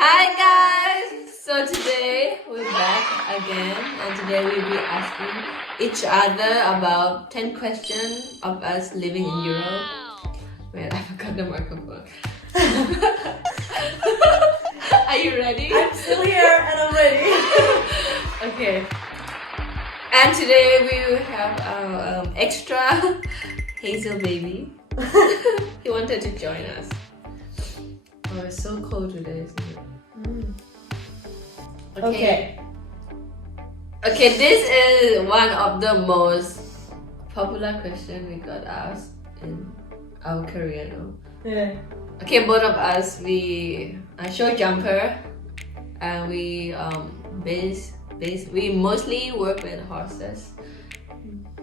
Hi guys! So today we're back again and today we'll be asking each other about 10 questions of us living in Europe. Wait, I forgot the microphone. Are you ready? I'm still here and I'm ready. Okay. And today we will have our extra Hazel baby. He wanted to join us. Oh, it's so cold today, isn't it? Okay. Okay, this is one of the most popular questions we got asked in our career now. Yeah. Okay, both of us, I show jumper and we mostly work with horses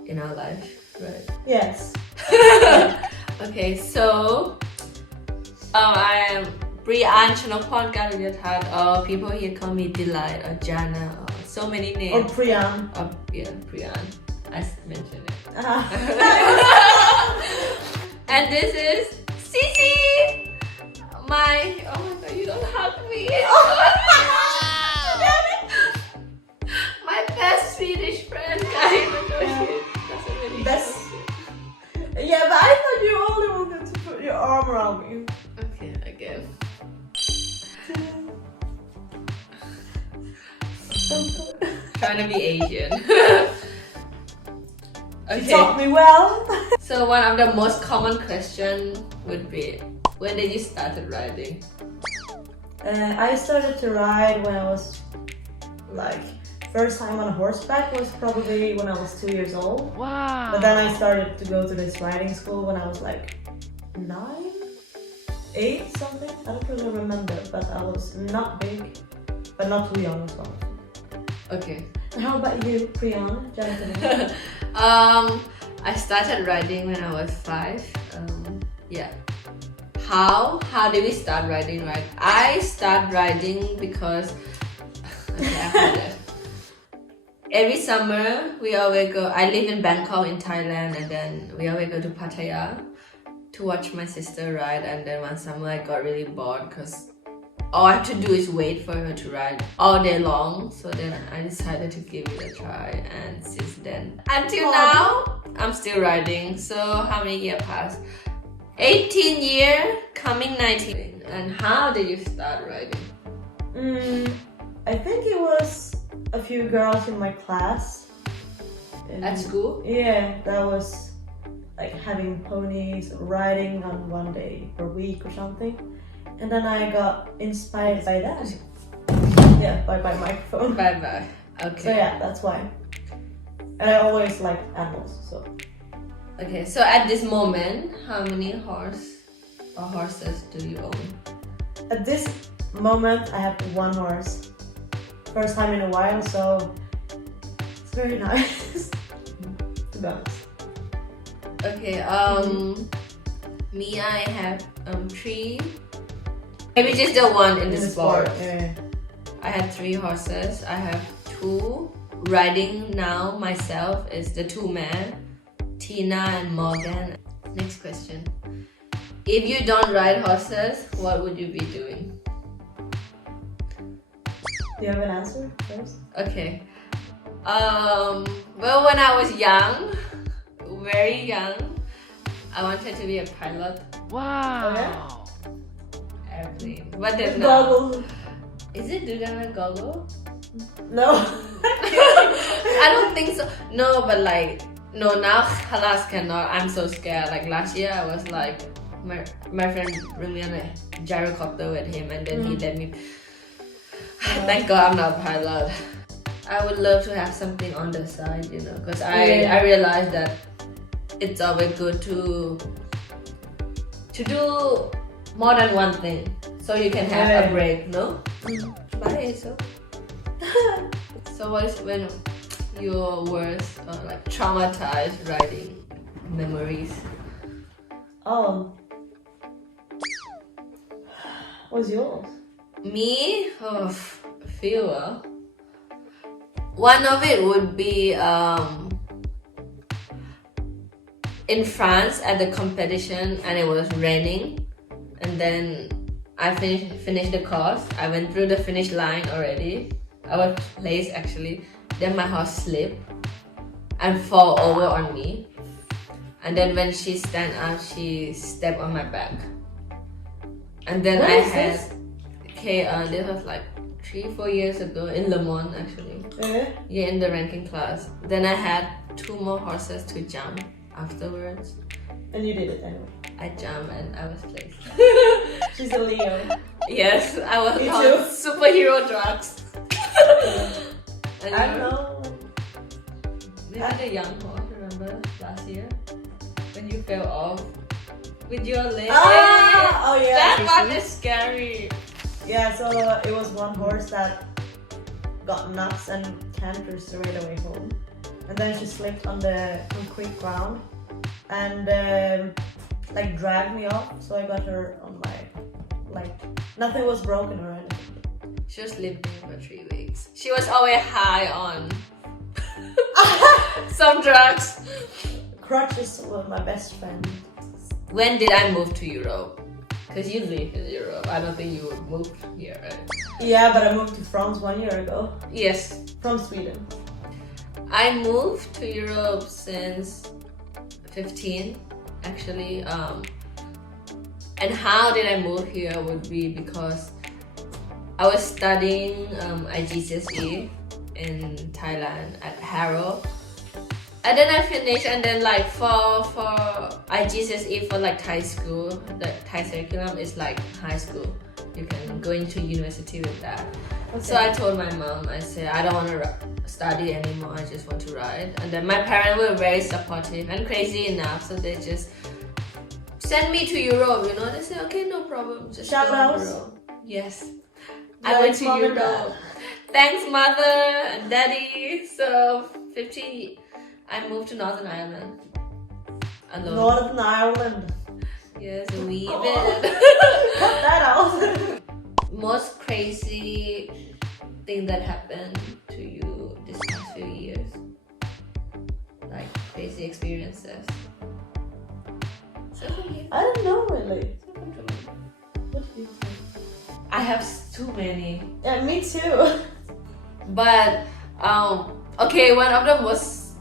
in our life, right? Yes. Okay, so I am Brian Chanopon Galayatad, or people here call me Delight or Jana, or so many Or names. Priyan. Yeah, Brian. I mentioned it. Uh-huh. And this is Cece! Oh my god, you don't hug me. My best Swedish friend, guys. Doesn't really Best. show it. Yeah, but I thought you only wanted to put your arm around me. Okay, again. Trying to be Asian. You taught me well. So one of the most common question would be, when did you started riding? I started to ride when I was first time on horseback was probably when I was 2 years old. Wow. But then I started to go to this riding school when I was 9, 8 something. I don't really remember, but I was not big, but not too young as well. Okay. And how about you, Priyan? Jonathan? I started riding when I was 5. Yeah. How did we start riding? Right? I started riding because every summer we always go. I live in Bangkok in Thailand, and then we always go to Pattaya to watch my sister ride. And then one summer I got really bored because all I have to do is wait for her to ride all day long. So then I decided to give it a try, and since then until now I'm still riding. So how many years passed? 18 years, coming 19. And how did you start riding? I think it was a few girls in my class. At school? Yeah, that was having ponies, riding on one day per week or something. And then I got inspired by that. Yeah, by microphone. Bye. Okay. So yeah, that's why. And I always liked animals, so. Okay, so at this moment, how many horses do you own? At this moment, I have 1 horse. First time in a while, so it's very nice, to be honest. Okay, me, I have 3. Maybe just the one in the sport. Yeah. I had 3 horses. I have 2 riding now myself is the 2 men, Tina and Morgan. Next question. If you don't ride horses, what would you be doing? Do you have an answer first? Okay. Well, when I was young, very young, I wanted to be a pilot. Wow. Okay. Airplane. But then now, Goggle. is it Dugana goggle? No. I don't think so. No, but no, now Halas cannot. I'm so scared. Last year, I was my friend bring me on a gyrocopter with him, and then he let me. Thank God I'm not a pilot. I would love to have something on the side, because I realized that it's always good to do more than one thing, so you can have a break, no? Bye, so. So what is when your worst traumatized riding memories? What's yours? Me? Oh, few. One of it would be in France at the competition, and it was raining, and then I finished the course. I went through the finish line already. I was placed actually. Then my horse slipped and fall over on me. And then when she stand up, she stepped on my back. And then When I is had this? this was like 3-4 years ago in Le Mans actually. Yeah, in the ranking class. Then I had 2 more horses to jump afterwards. And you did it anyway. I jumped and I was placed. She's a Leo. Yes, I was Me on too. superhero drugs. And I you- know. We had a young horse, remember last year? When you fell off with your leg. Oh yeah. That one is scary. Yeah, so it was one horse that got nuts and cantered straight away home. And then she slipped on the concrete ground and like dragged me off. So I got her on nothing was broken or anything. She was sleeping for 3 weeks. She was always high on some drugs. Crutches were my best friend. When did I move to Europe? Because you live in Europe. I don't think you would move here, right? Yeah, but I moved to France 1 year ago Yes. from Sweden. I moved to Europe since 15, actually. And how did I move here would be because I was studying IGCSE in Thailand at Harrow. And then I finished, and then like for IGCSE for like Thai school, the Thai curriculum is like high school. You can go into university with that. Okay. So I told my mom, I said, I don't want to study anymore, I just want to ride. And then my parents were very supportive and crazy enough, so they just sent me to Europe, you know. They said, okay, no problem, just Shout go to outs. Europe. Yes. Yeah, I went to mom and Europe. Thanks, mother and daddy. So 50, I moved to Northern Ireland alone. Northern Ireland. Yes, we Oh. did. Cut that out. Most crazy thing that happened to you this past few years? Like crazy experiences. So from you. I don't know really. So from me. What do you think? I have too many. Yeah, me too. But okay, one of them was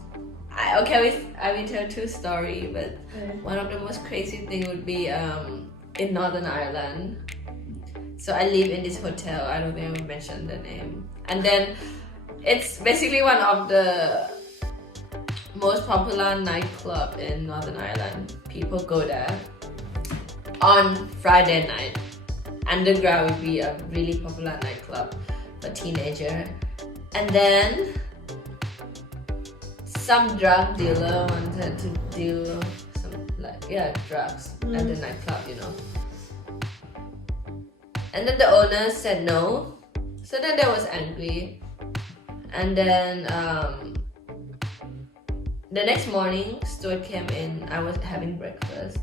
I will tell 2 stories, but one of the most crazy thing would be in Northern Ireland. So I live in this hotel, I don't think I will mention the name. And then it's basically one of the most popular nightclub in Northern Ireland. People go there on Friday night. Underground would be a really popular nightclub for teenagers. And then some drug dealer wanted to deal some drugs at the nightclub, you know. And then the owner said no. So then they was angry. And then the next morning, Stuart came in. I was having breakfast.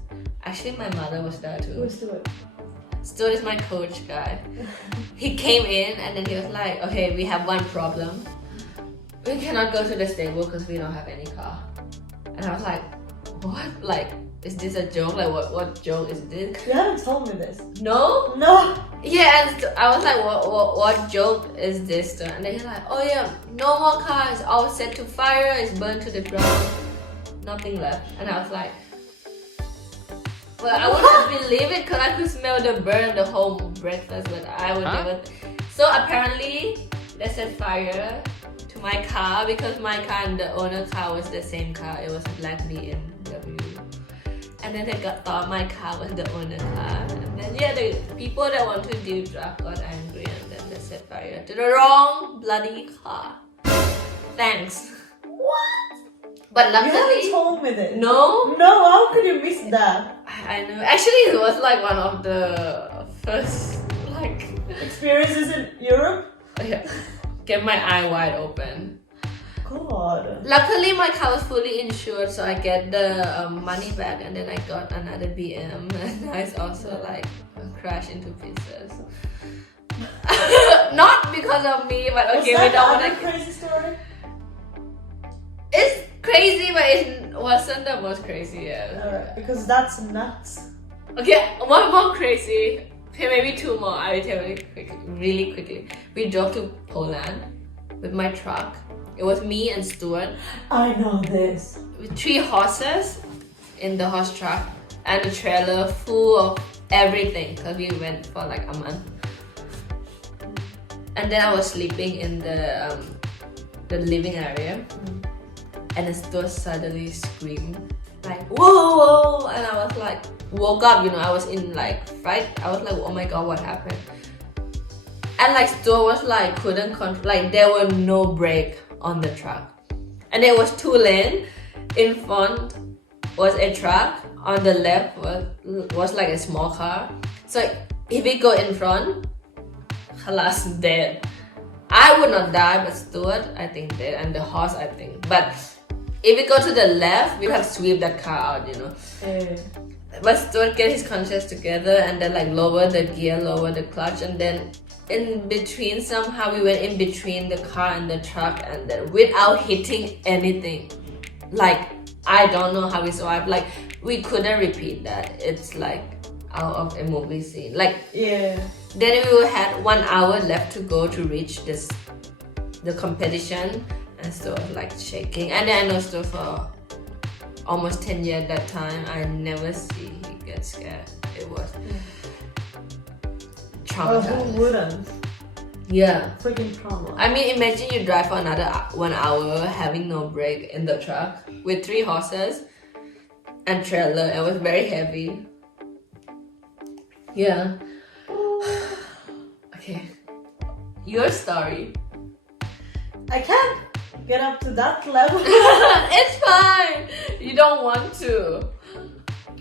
Actually, my mother was there too. Who's Stuart? Stuart is my coach guy. He came in and then he was like, okay, we have one problem. We cannot go to the stable because we don't have any car. And I was like, what? Like, is this a joke? Like, what joke is this? You haven't told me this. No? No. Yeah, and I was like, what joke is this? And then he's like, oh yeah, no more car. It's all set to fire. It's burned to the ground. Nothing left. And I was like, well, I wouldn't believe it because I could smell the burn the whole breakfast, but I would never. So apparently, they set fire to my car because my car and the owner car was the same car. It was a black BMW. And then they thought my car was the owner car. And then the people that want to do drugs got angry and then they set fire to the wrong bloody car. Thanks. What? But You haven't luckily, told me this. no. No, how could you miss that? I know. Actually, it was like one of the first Experiences in Europe? get my eye wide open. God. Luckily, my car was fully insured, so I get the money back, and then I got another BM, and now it's also like crashed into pieces. Not because of me, but okay, we don't want to. Crazy story? It's crazy, but it wasn't the most crazy yet. Alright, because that's nuts. Okay, one more crazy. Okay, maybe two more. I will tell you really quickly. We drove to Poland with my truck. It was me and Stuart I know this. with 3 horses in the horse truck and a trailer full of everything because we went for like a month. And then I was sleeping in the living area, and then Stuart suddenly screamed like whoa, whoa, and I was like woke up, I was in like fright. I was like, oh my god, what happened? And like Stuart was like couldn't control, like there were no brake on the truck, and there was 2 lanes. In front was a truck, on the left was like a small car. So if we go in front, Halas dead. I would not die, but Stuart I think dead, and the horse I think. But if we go to the left, we have to sweep that car out, But Stuart get his conscience together and then like lower the gear, lower the clutch, and then in between somehow we went in between the car and the truck, and then without hitting anything. Like I don't know how we survived. Like we couldn't repeat that. It's like out of a movie scene. Like Yeah. then we had 1 hour left to go to reach the competition, and so like shaking. And then I know Stuart for almost 10 years at that time. I never see he get scared. It was traumatized. Who wouldn't? Yeah. Freaking trauma. I mean, imagine you drive for another 1 hour having no brake in the truck with 3 horses and trailer. It was very heavy. Yeah. Okay. Your story. I can't get up to that level. It's fine. You don't want to.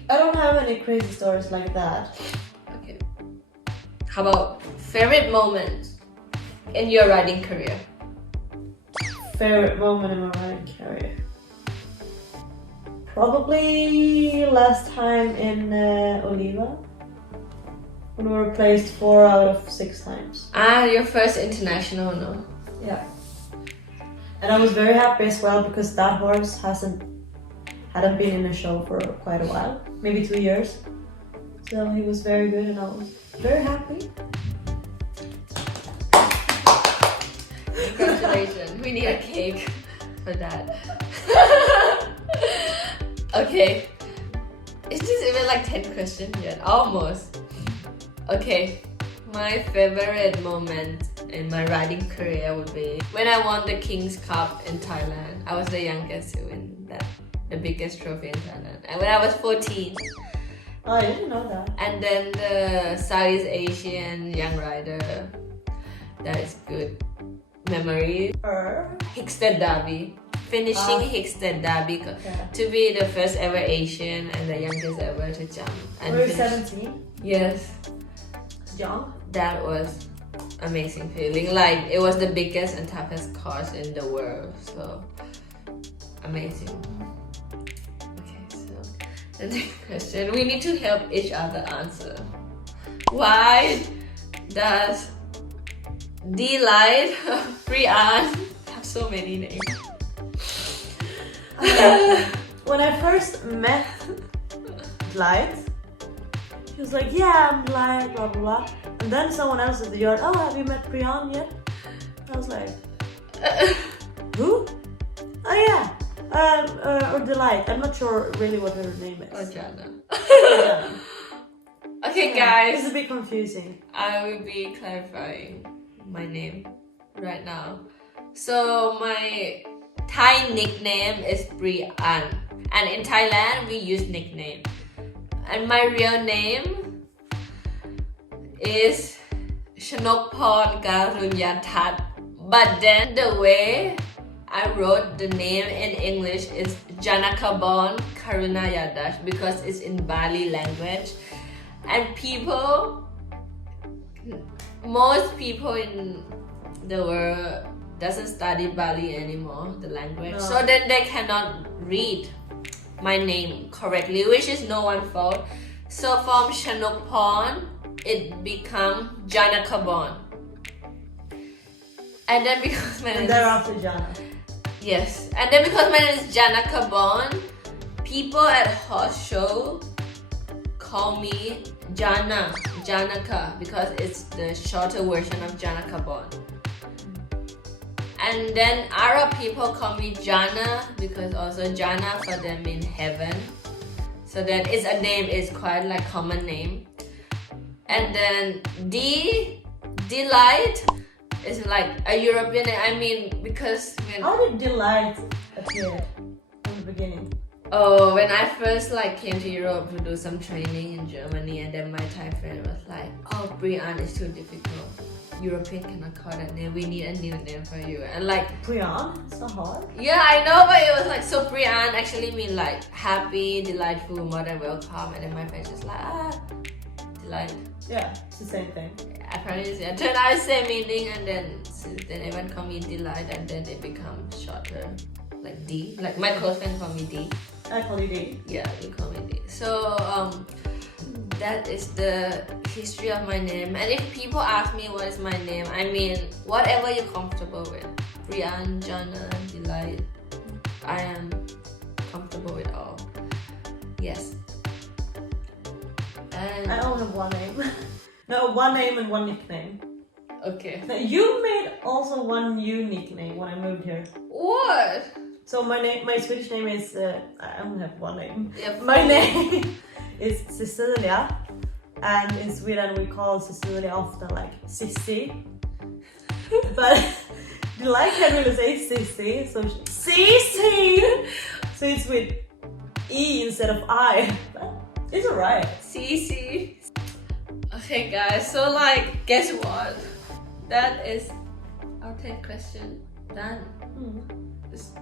I don't have any crazy stories like that. Okay. How about favorite moment in your riding career? Favorite moment in my riding career? Probably last time in Oliva, when we were placed 4 out of 6 times. Your first international, no? Yeah. And I was very happy as well because that horse hadn't been in a show for quite a while, maybe 2 years. So he was very good and I was very happy. Congratulations. We need a cake for that. Okay. Is this even like 10 questions yet? Almost. Okay. My favorite moment in my riding career would be when I won the King's Cup in Thailand. I was the youngest to win the biggest trophy in Thailand. And when I was 14. Oh, I didn't know that. And then the Southeast Asian young rider. That is good memory. Hickstead Derby. Finishing Hickstead Derby to be the first ever Asian and the youngest ever to jump. And Were you 17? Yes. Young? That was amazing feeling. Like it was the biggest and toughest course in the world. So amazing. Okay, so the next question. We need to help each other answer. Why does Dlite Brian have so many names? When I first met Dlite, he was like, yeah, I'm Dlite, blah blah blah. And then someone else at the yard, oh, have you met Brian yet? I was like, who? Oh yeah, or Dlite. I'm not sure really what her name is. Or Jana. Yeah. Okay, Yeah, guys. it's a bit confusing. I will be clarifying my name right now. So my Thai nickname is Brian, and in Thailand we use nickname. And my real name is Shanokporn Garunyatat. But then the way I wrote the name in English is Janakabon Karunayadash because it's in Bali language. And most people in the world doesn't study Bali anymore, the language. No. So then they cannot read my name correctly, which is no one's fault. So from Shanokporn, it become Janakabon. And then because my name And thereafter Jana. Yes. And then because my name is Janakabon, people at horse show call me Janaka, because it's the shorter version of Janaka born. And then Arab people call me Jana because also Jana for them means heaven. So then it's a name, it's quite like common name. And then Delight is like a European name. I mean, because when How did Delight appear in the beginning? oh, when I first like came to Europe to do some training in Germany, and then my Thai friend was like, "Oh, Brian is too difficult. European cannot call that name. We need a new name for you." And like, Brian? So hard? yeah, I know, but it was like so. Brian actually mean like happy, delightful, more than welcome. And then my friend just like delight. Yeah, it's the same thing. Apparently, it turned out the same meaning, and then since then everyone call me delight, and then it become shorter, like D. Like my close friend call me D. I call you D. Yeah, you call me D. So that is the history of my name. And if people ask me what is my name, I mean whatever you're comfortable with. Brian, Jana, Delight. I am comfortable with all. Yes. And I only have one name. No, one name and one nickname. okay. Now, you made also one new nickname when I moved here. What? So my Swedish name is, I only have one name. Yep. My name is Cecilia, and in Sweden we call Cecilia often like Cece. But Delight can't really say Cece, so Cece! So it's with E instead of I. But it's alright. Cece. Okay guys, so like guess what? That is our 10th question done. Just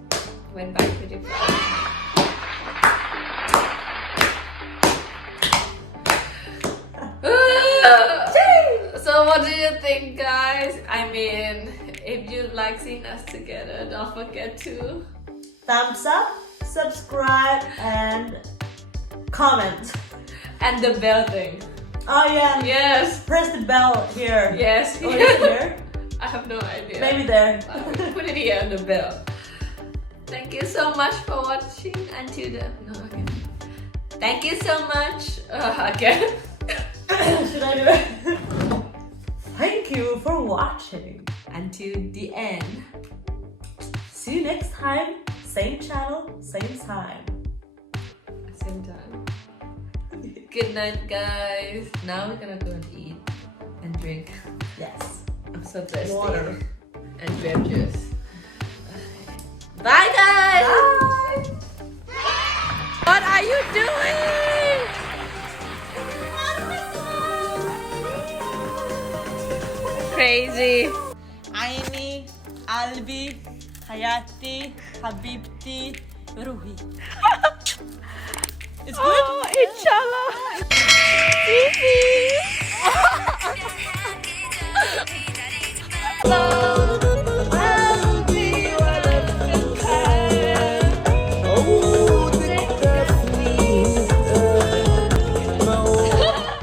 went by pretty fast. So what do you think guys? I mean, if you like seeing us together, don't forget to Thumbs up, subscribe, and comment. and the bell thing. Oh yeah. Yes. Press the bell here. Yes. Or is it here? I have no idea. Maybe there. Put it here on the bell. Thank you so much for watching until the okay. Thank you so much. Again. Should I do it? Thank you for watching. Until the end. See you next time. Same channel, same time. Same time. Good night, guys. Now we're gonna go and eat and drink. Yes. I'm so thirsty. Water. And grape juice. Bye, guys. Bye. What are you doing? Crazy. Aini, Albi, Hayati, Habibti, Ruhi. It's good? Oh, inshallah. Cece. Hello.